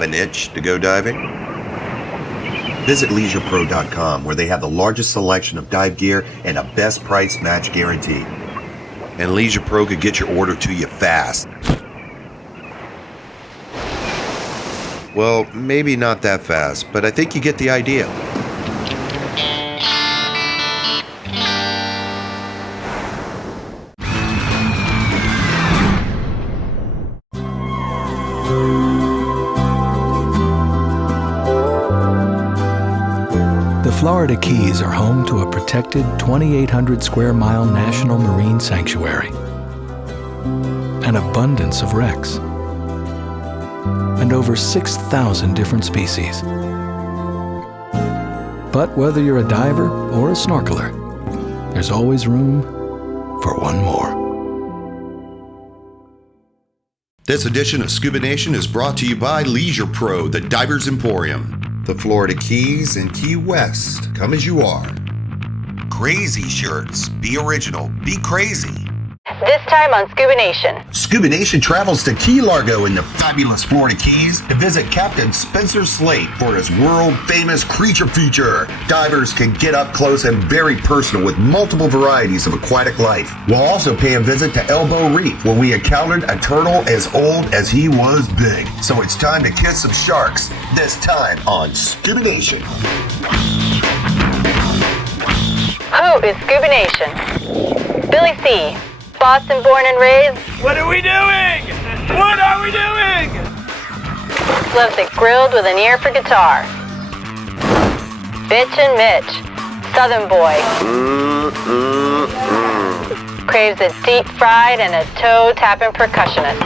Have an itch to go diving? Visit LeisurePro.com, where they have the largest selection of dive gear and a best price match guarantee. And Leisure Pro could get your order to you fast. Well, maybe not that fast, but I think you get the idea. The Florida Keys are home to a protected 2,800 square mile national marine sanctuary, an abundance of wrecks, and over 6,000 different species. But whether you're a diver or a snorkeler, there's always room for one more. This edition of Scuba Nation is brought to you by Leisure Pro, the Divers Emporium. The Florida Keys and Key West, come as you are. Crazy shirts, be original, be crazy. This time on Scuba Nation. Scuba Nation travels to Key Largo in the fabulous Florida Keys to visit Captain Spencer Slate for his world-famous creature feature. Divers can get up close and very personal with multiple varieties of aquatic life. We'll also pay a visit to Elbow Reef, where we encountered a turtle as old as he was big. So it's time to kiss some sharks, this time on Scuba Nation. Who is Scuba Nation? Billy C., Boston born and raised. What are we doing? What are we doing? Loves it grilled with an ear for guitar. Bitch and Mitch, Southern boy. Craves it deep fried and a toe tapping percussionist.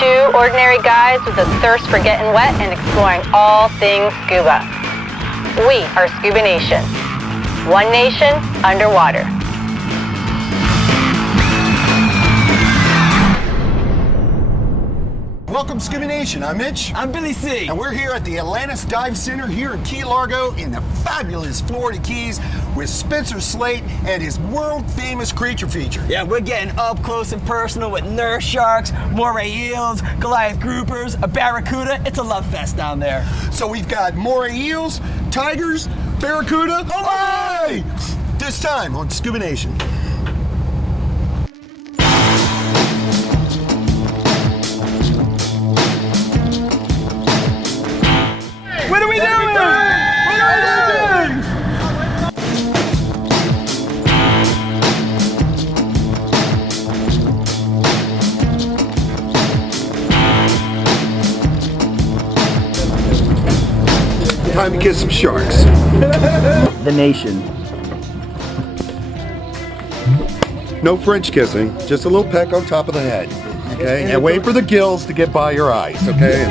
Two ordinary guys with a thirst for getting wet and exploring all things scuba. We are Scuba Nation. One nation underwater. Welcome, Scuba Nation. I'm Mitch. I'm Billy C. And we're here at the Atlantis Dive Center here in Key Largo in the fabulous Florida Keys with Spencer Slate and his world-famous creature feature. Yeah, we're getting up close and personal with nurse sharks, moray eels, Goliath groupers, a barracuda. It's a love fest down there. So we've got moray eels, tigers, barracuda. Oh my! This time on Scuba Nation. What are we doing? What are we doing? Time to kiss some sharks. The nation. No French kissing, just a little peck on top of the head. Okay? And wait for the gills to get by your eyes, okay?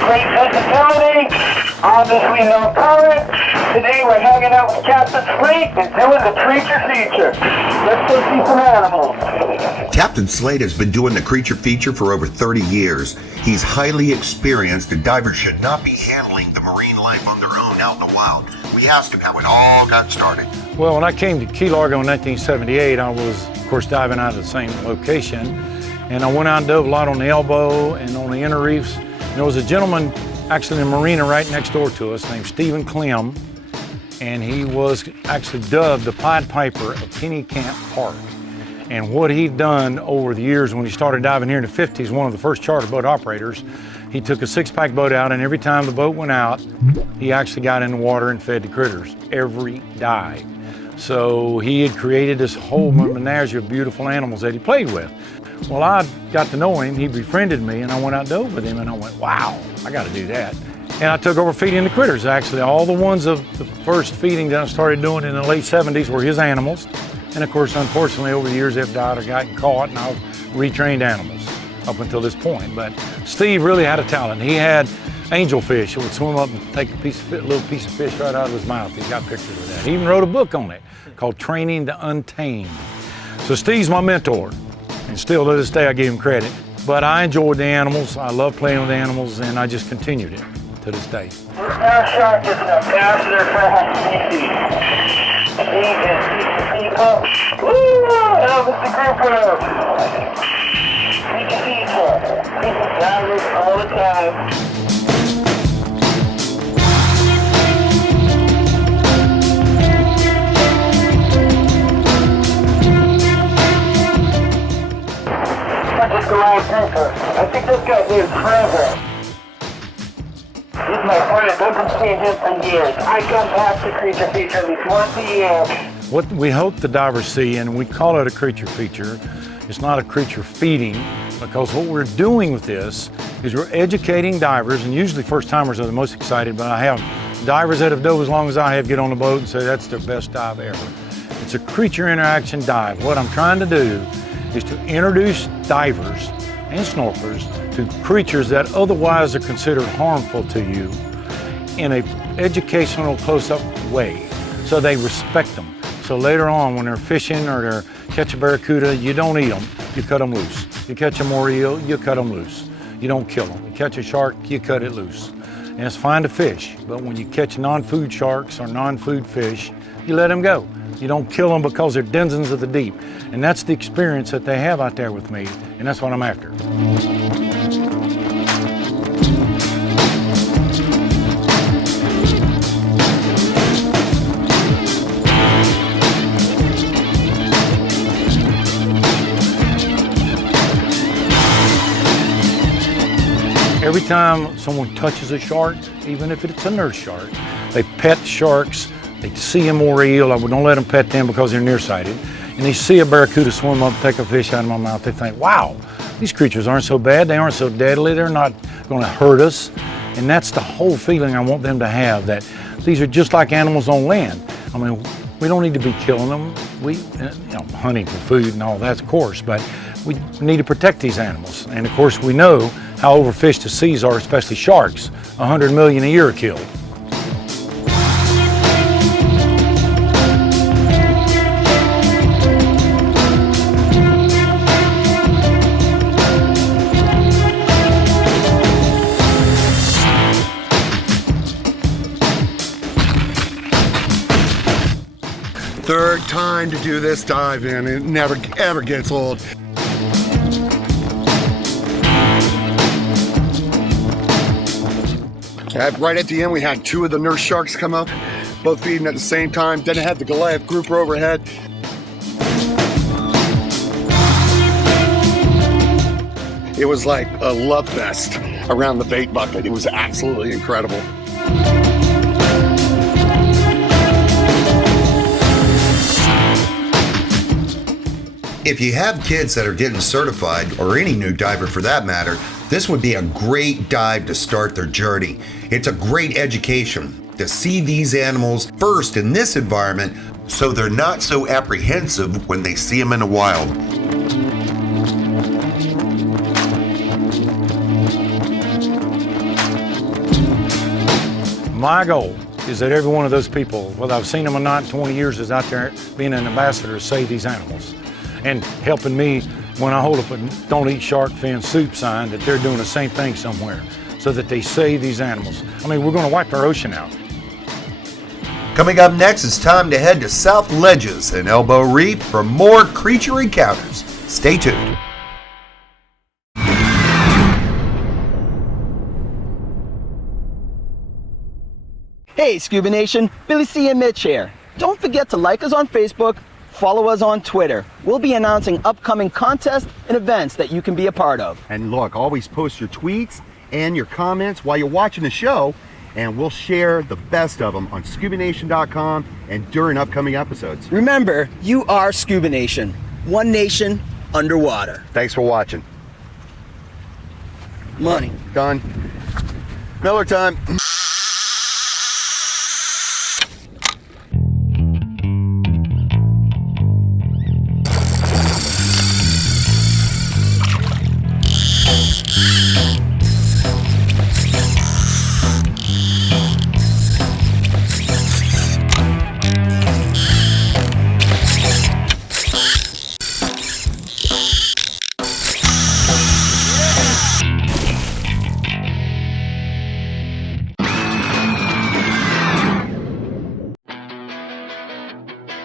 Great versatility, obviously no current. Today we're hanging out with Captain Slate and doing the creature feature. Let's go see some animals. Captain Slate has been doing the creature feature for over 30 years. He's highly experienced, and divers should not be handling the marine life on their own out in the wild. We asked him how it all got started. Well, when I came to Key Largo in 1978, I was, of course, diving out of the same location. And I went out and dove a lot on the Elbow and on the inner reefs. And there was a gentleman actually in the marina right next door to us named Stephen Clem. And he was actually dubbed the Pied Piper of Penny Camp Park. And what he'd done over the years when he started diving here in the 50s, one of the first charter boat operators, he took a six-pack boat out, and every time the boat went out, he actually got in the water and fed the critters every dive. So he had created this whole menagerie of beautiful animals that he played with. Well, I got to know him, he befriended me, and I went out and dove with him, and I went, wow, I got to do that. And I took over feeding the critters, actually. All the ones of the first feeding that I started doing in the late 70s were his animals. And of course, unfortunately, over the years, they've died or gotten caught, and I've retrained animals up until this point. But Steve really had a talent. He had angelfish. He would swim up and take a little piece of fish right out of his mouth. He's got pictures of that. He even wrote a book on it called Training the Untamed. So Steve's my mentor, and still to this day, I give him credit. But I enjoyed the animals. I love playing with animals, and I just continued it to this day. Nurse shark is an ambassador for our species. Woo! Mr. Grouper! Feature. Divers all the time. Let's go out deeper. I think this guy named Trevor. He's my friend. I haven't seen him for years. I come back to Creature Feature at least once a year. What we hope the divers see, and we call it a creature feature, it's not a creature feeding, because what we're doing with this is we're educating divers, and usually first timers are the most excited, but I have divers that have dove as long as I have get on the boat and say that's their best dive ever. It's a creature interaction dive. What I'm trying to do is to introduce divers and snorkelers to creatures that otherwise are considered harmful to you in an educational close-up way, so they respect them. So later on when they're fishing or they're catch a barracuda, you don't eat them, you cut them loose. You catch a moray eel, you cut them loose. You don't kill them. You catch a shark, you cut it loose. And it's fine to fish, but when you catch non-food sharks or non-food fish, you let them go. You don't kill them because they're denizens of the deep. And that's the experience that they have out there with me, and that's what I'm after. Every time someone touches a shark, even if it's a nurse shark, they pet sharks, they see a moray eel, I don't let them pet them because they're nearsighted, and they see a barracuda swim up, take a fish out of my mouth, they think, wow, these creatures aren't so bad, they aren't so deadly, they're not going to hurt us. And that's the whole feeling I want them to have, that these are just like animals on land. I mean, we don't need to be killing them. We, hunting for food and all that, of course, but we need to protect these animals. And of course, we know how overfished the seas are, especially sharks. 100 million a year are killed. Third time to do this dive, and it never ever gets old. Right at the end, we had two of the nurse sharks come up, both feeding at the same time. Then it had the Goliath grouper overhead. It was like a love fest around the bait bucket. It was absolutely incredible. If you have kids that are getting certified, or any new diver for that matter, this would be a great dive to start their journey. It's a great education to see these animals first in this environment so they're not so apprehensive when they see them in the wild. My goal is that every one of those people, whether I've seen them or not in 20 years, is out there being an ambassador to save these animals and helping me when I hold up a "Don't Eat Shark Fin Soup" sign, that they're doing the same thing somewhere so that they save these animals. I mean, we're going to wipe our ocean out. Coming up next, it's time to head to South Ledges and Elbow Reef for more creature encounters. Stay tuned. Hey, Scuba Nation, Billy C. and Mitch here. Don't forget to like us on Facebook, follow us on Twitter. We'll be announcing upcoming contests and events that you can be a part of. And look, always post your tweets and your comments while you're watching the show, and we'll share the best of them on ScubaNation.com and during upcoming episodes. Remember, you are Scuba Nation. One nation underwater. Thanks for watching. Money. Done. Miller time.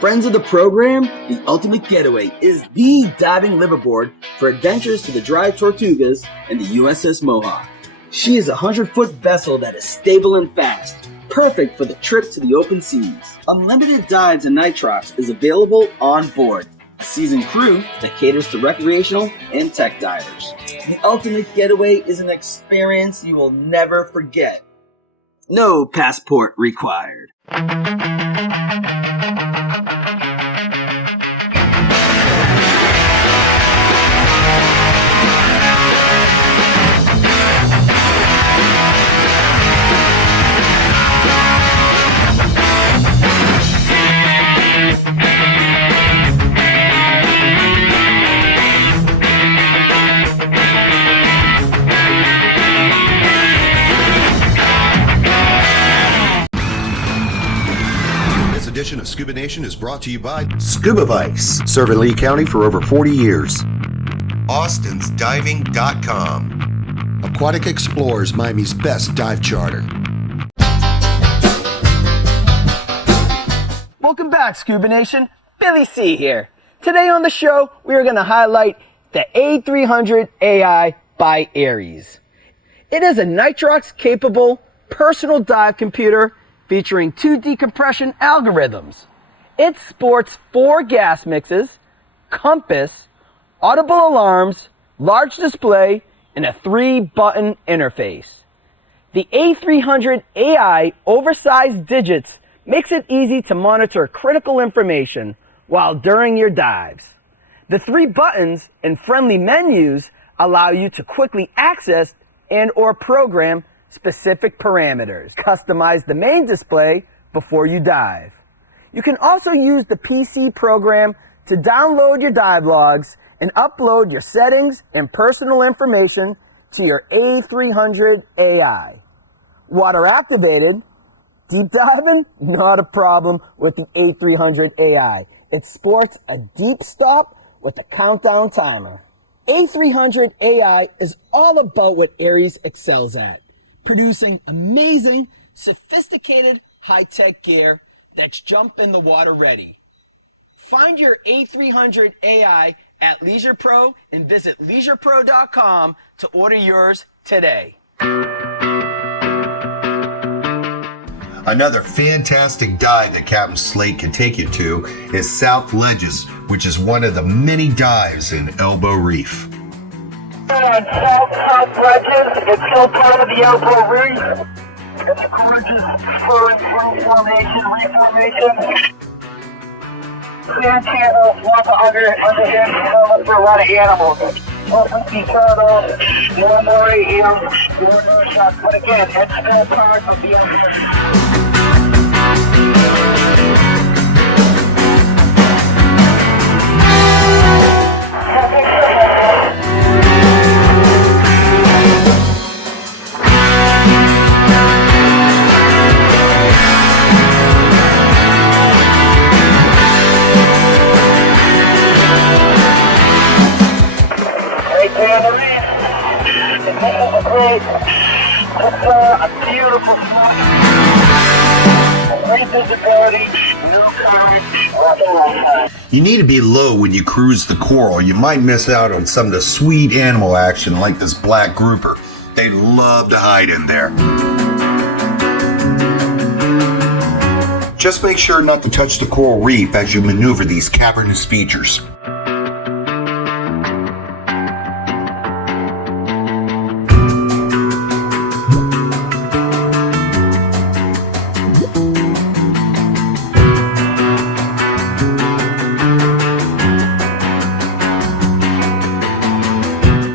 Friends of the program, the Ultimate Getaway is the diving liveaboard for adventures to the dry Tortugas and the USS Mohawk. She is a 100-foot vessel that is stable and fast, perfect for the trip to the open seas. Unlimited dives and nitrox is available on board. A seasoned crew that caters to recreational and tech divers. The Ultimate Getaway is an experience you will never forget. No passport required. Edition of Scuba Nation is brought to you by Scuba Vice, serving Lee County for over 40 years. AustinsDiving.com, Aquatic Explorers, Miami's best dive charter. Welcome back, Scuba Nation. Billy C here. Today on the show, we are going to highlight the A300 AI by Aries. It is a nitrox-capable personal dive computer featuring 2 decompression algorithms. It sports 4 gas mixes, compass, audible alarms, large display, and a 3-button interface. The A300 AI oversized digits makes it easy to monitor critical information while during your dives. The 3 buttons and friendly menus allow you to quickly access and or program specific parameters. Customize the main display before you dive. You can also use the PC program to download your dive logs and upload your settings and personal information to your A300 AI. Water activated, deep diving, not a problem with the A300 AI. It sports a deep stop with a countdown timer. A300 AI is all about what Aries excels at. Producing amazing, sophisticated, high-tech gear that's jump in the water ready. Find your A300 AI at Leisure Pro and visit leisuropro.com to order yours today. Another fantastic dive that Captain Slate can take you to is South Ledges, which is one of the many dives in Elbow Reef. And South Ledges, it's still part of the Elbow Reef. It's a gorgeous flowing formation, reef formation. Sand channels, water under here, for a lot of animals. Open sea turtles, more moray eels, more nose shots, but again, it's still part of the Elbow Reef. It's a beautiful spot. Great visibility, no current. You need to be low when you cruise the coral. You might miss out on some of the sweet animal action like this black grouper. They love to hide in there. Just make sure not to touch the coral reef as you maneuver these cavernous features.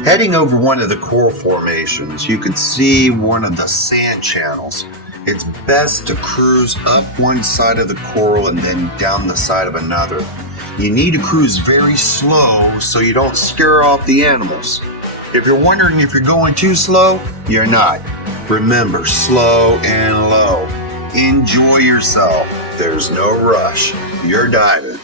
Heading over one of the coral formations, you can see one of the sand channels. It's best to cruise up one side of the coral and then down the side of another. You need to cruise very slow so you don't scare off the animals. If you're wondering if you're going too slow, you're not. Remember, slow and low. Enjoy yourself. There's no rush. You're diving.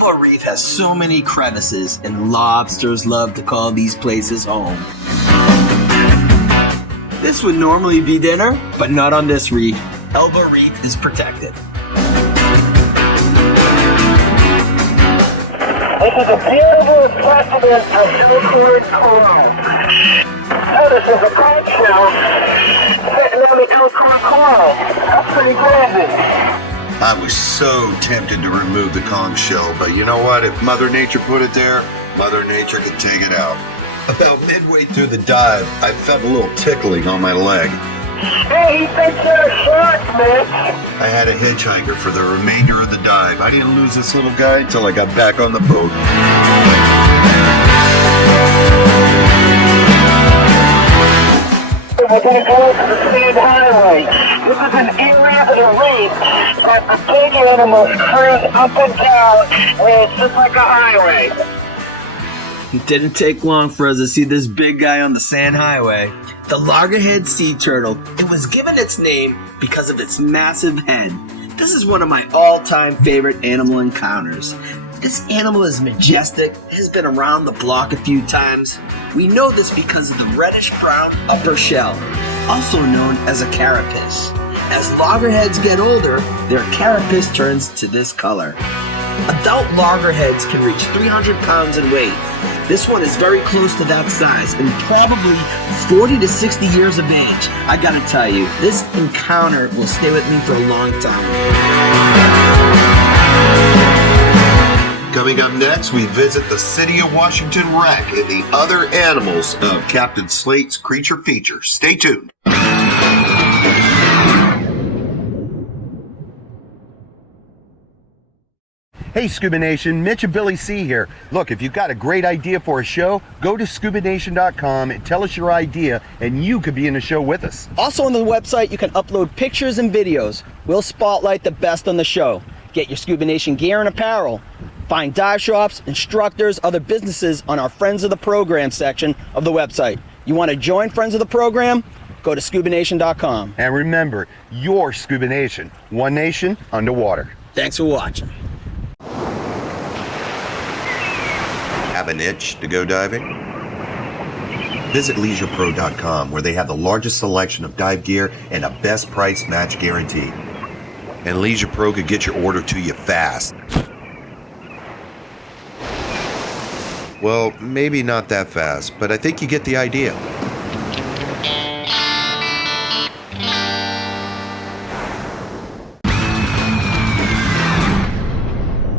Elbow Reef has so many crevices, and lobsters love to call these places home. This would normally be dinner, but not on this reef. Elbow Reef is protected. This is a beautiful specimen of Hillside coral. Oh, this is a conch shell sitting on the Hillside coral. That's pretty crazy. I was so tempted to remove the conch shell, but you know what? If Mother Nature put it there, Mother Nature could take it out. About midway through the dive, I felt a little tickling on my leg. Hey, he thinks you're a shark, Mitch. I had a hitchhiker for the remainder of the dive. I didn't lose this little guy until I got back on the boat. We're going to go to the Sand Highway. This is an area of the reef that the big animals cruise up and down where it's just like a highway. It didn't take long for us to see this big guy on the Sand Highway. The loggerhead sea turtle. It was given its name because of its massive head. This is one of my all-time favorite animal encounters. This animal is majestic, has been around the block a few times. We know this because of the reddish-brown upper shell, also known as a carapace. As loggerheads get older, their carapace turns to this color. Adult loggerheads can reach 300 pounds in weight. This one is very close to that size and probably 40 to 60 years of age. I gotta tell you, this encounter will stay with me for a long time. Coming up next, we visit the City of Washington wreck and the other animals of Captain Slate's Creature Feature. Stay tuned. Hey Scuba Nation, Mitch and Billy C here. Look, if you've got a great idea for a show, go to ScubaNation.com and tell us your idea, and you could be in the show with us. Also on the website, you can upload pictures and videos. We'll spotlight the best on the show. Get your Scuba Nation gear and apparel. Find dive shops, instructors, other businesses on our Friends of the Program section of the website. You want to join Friends of the Program? Go to ScubaNation.com. And remember, you're Scuba Nation, one nation underwater. Thanks for watching. Have an itch to go diving? Visit LeisurePro.com, where they have the largest selection of dive gear and a best price match guarantee. And Leisure Pro could get your order to you fast. Well, maybe not that fast, but I think you get the idea.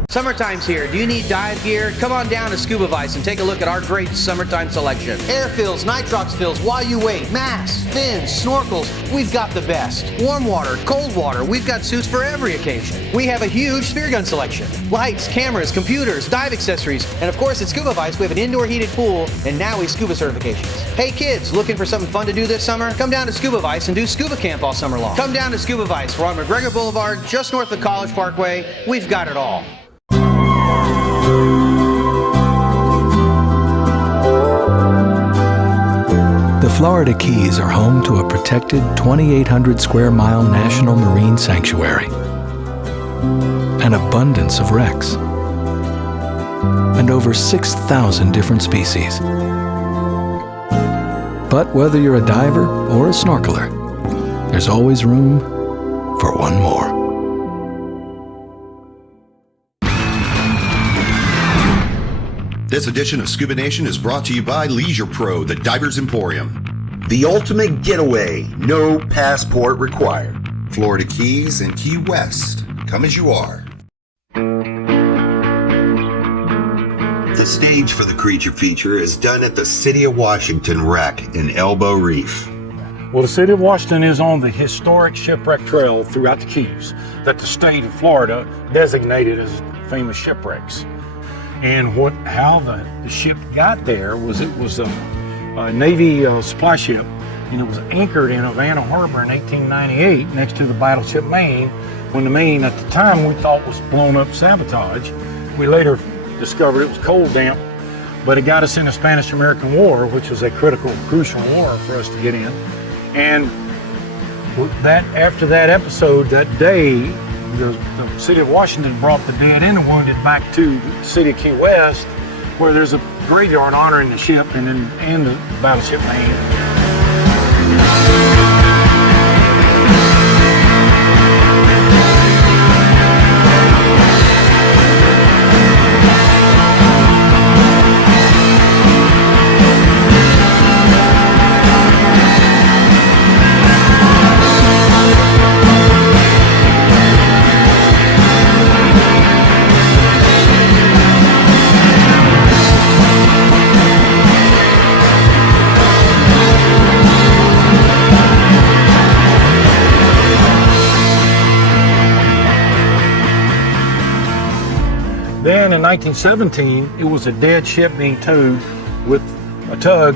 Summertime's here. Do you need dive gear? Come on down to Scuba Vice and take a look at our great summertime selection. Air fills, nitrox fills, while you wait. Masks, fins, snorkels, we've got the best. Warm water, cold water, we've got suits for every occasion. We have a huge spear gun selection. Lights, cameras, computers, dive accessories, and of course at Scuba Vice we have an indoor heated pool and now we scuba certifications. Hey kids, looking for something fun to do this summer? Come down to Scuba Vice and do scuba camp all summer long. Come down to Scuba Vice. We're on McGregor Boulevard, just north of College Parkway. We've got it all. The Florida Keys are home to a protected 2,800 square mile national marine sanctuary, an abundance of wrecks, and over 6,000 different species. But whether you're a diver or a snorkeler, there's always room for one more. This edition of Scuba Nation is brought to you by Leisure Pro, the Divers Emporium. The ultimate getaway, no passport required. Florida Keys and Key West. Come as you are. The stage for the Creature Feature is done at the City of Washington wreck in Elbow Reef. Well, the City of Washington is on the historic shipwreck trail throughout the Keys that the state of Florida designated as famous shipwrecks. And how the ship got there was it was a Navy supply ship, and it was anchored in Havana Harbor in 1898 next to the battleship Maine, when the Maine at the time we thought was blown up sabotage. We later discovered it was cold damp, but it got us in the Spanish-American War, which was a critical, crucial war for us to get in. And that after that episode, that day, the city of Washington brought the dead and the wounded back to the city of Key West, where there's a graveyard honoring the ship and the battleship Maine. Then in 1917, it was a dead ship being towed with a tug,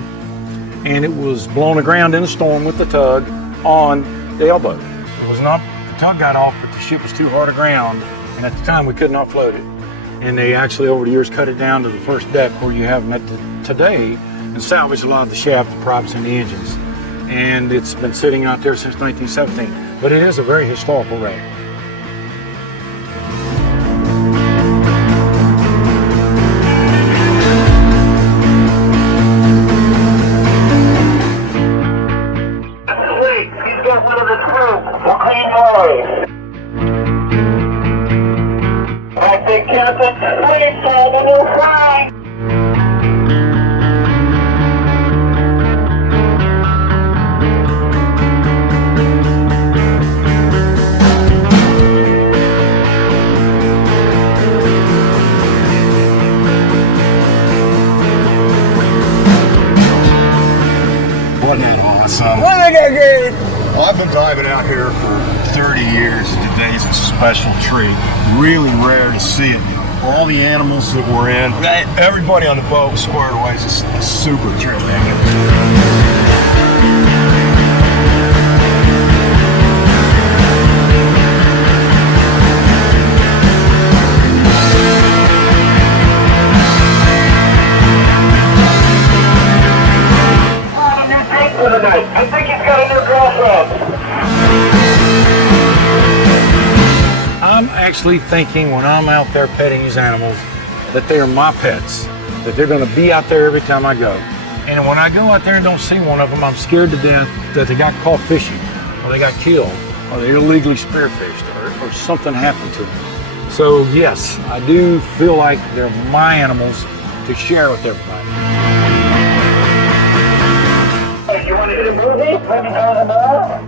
and it was blown aground in a storm with the tug on the elbow. It was not, the tug got off, but the ship was too hard aground, and at the time we could not float it. And they actually, over the years, cut it down to the first deck where you have them today, and salvaged a lot of the shaft, the props, and the engines. And it's been sitting out there since 1917. But it is a very historical wreck. I think Captain, please tell me you're fine. Wasn't it awesome? Wasn't it great? I've been diving out here for 30 years. Today's a special treat. Really rare to see it. All the animals that were in, everybody on the boat was squared away. It's just a super trip. I think he's got a new girlfriend. I'm actually thinking when I'm out there petting these animals that they are my pets, that they're going to be out there every time I go. And when I go out there and don't see one of them, I'm scared to death that they got caught fishing, or they got killed, or they illegally spearfished, or something happened to them. So yes, I do feel like they're my animals to share with everybody. You want to hit a movie? Maybe down the mall?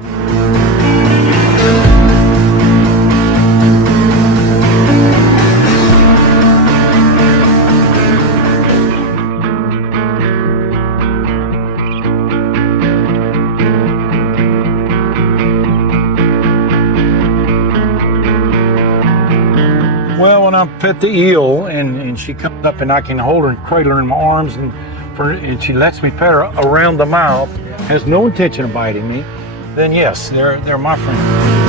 Well, when I pet the eel and she comes up and I can hold her and cradle her in my arms and she lets me pet her around the mouth, has no intention of biting me, then yes, they're my friend.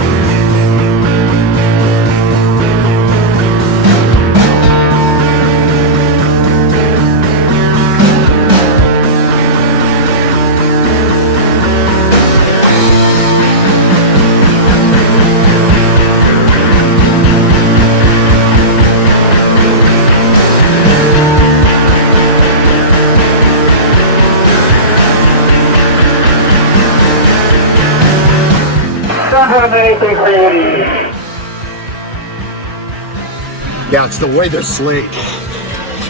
Yeah, it's the way they're sleek.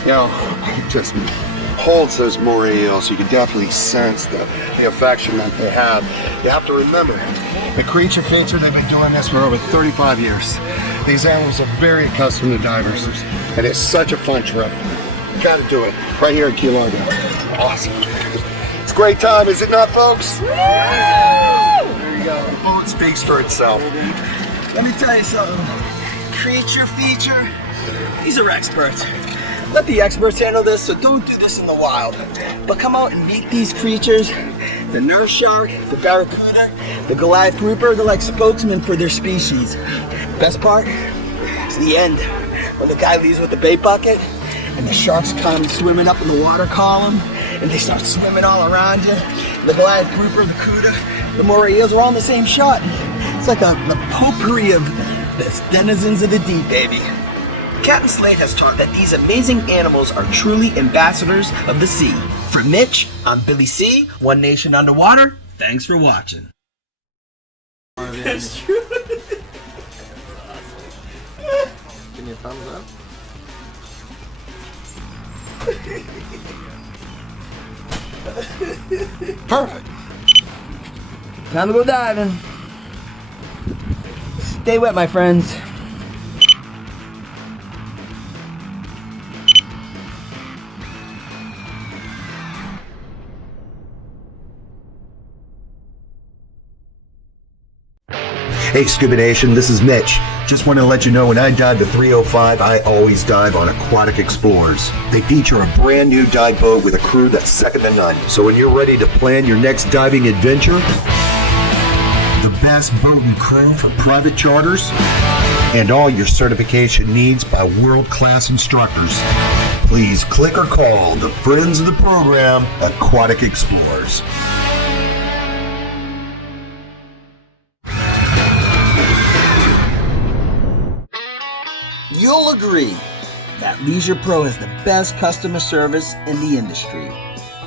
You know, it just holds those moray eels. You can definitely sense the affection that they have. You have to remember, the creature feature, they've been doing this for over 35 years. These animals are very accustomed to divers, and it's such a fun trip. You gotta do it right here in Key Largo. Awesome. It's a great time, is it not, folks? There you go. The boat speaks for itself. Let me tell you something. Creature feature, these are experts. Let the experts handle this, so don't do this in the wild. But come out and meet these creatures. The nurse shark, the barracuda, the Goliath grouper, they're like spokesmen for their species. Best part is the end, when the guy leaves with the bait bucket and the sharks come swimming up in the water column and they start swimming all around you. The Goliath grouper, the cuda, the moray eels are all in the same shot. It's like a potpourri of Fitness, denizens of the deep, baby. Captain Slade has taught that these amazing animals are truly ambassadors of the sea. For Mitch, I'm Billy C, One Nation Underwater. Thanks for watching. That's true. Give me a thumbs up. Perfect. Time to go diving. Stay wet, my friends. Hey Scuba Nation, this is Mitch. Just want to let you know when I dive the 305, I always dive on Aquatic Explorers. They feature a brand new dive boat with a crew that's second to none. So when you're ready to plan your next diving adventure, the best boat and crew for private charters, and all your certification needs by world-class instructors, please click or call the friends of the program, Aquatic Explorers. You'll agree that Leisure Pro is the best customer service in the industry.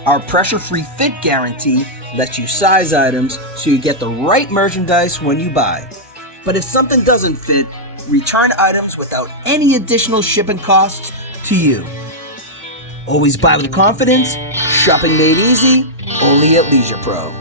Our pressure-free fit guarantee lets you size items so you get the right merchandise when you buy. But if something doesn't fit, return items without any additional shipping costs to you. Always buy with confidence, shopping made easy, only at Leisure Pro.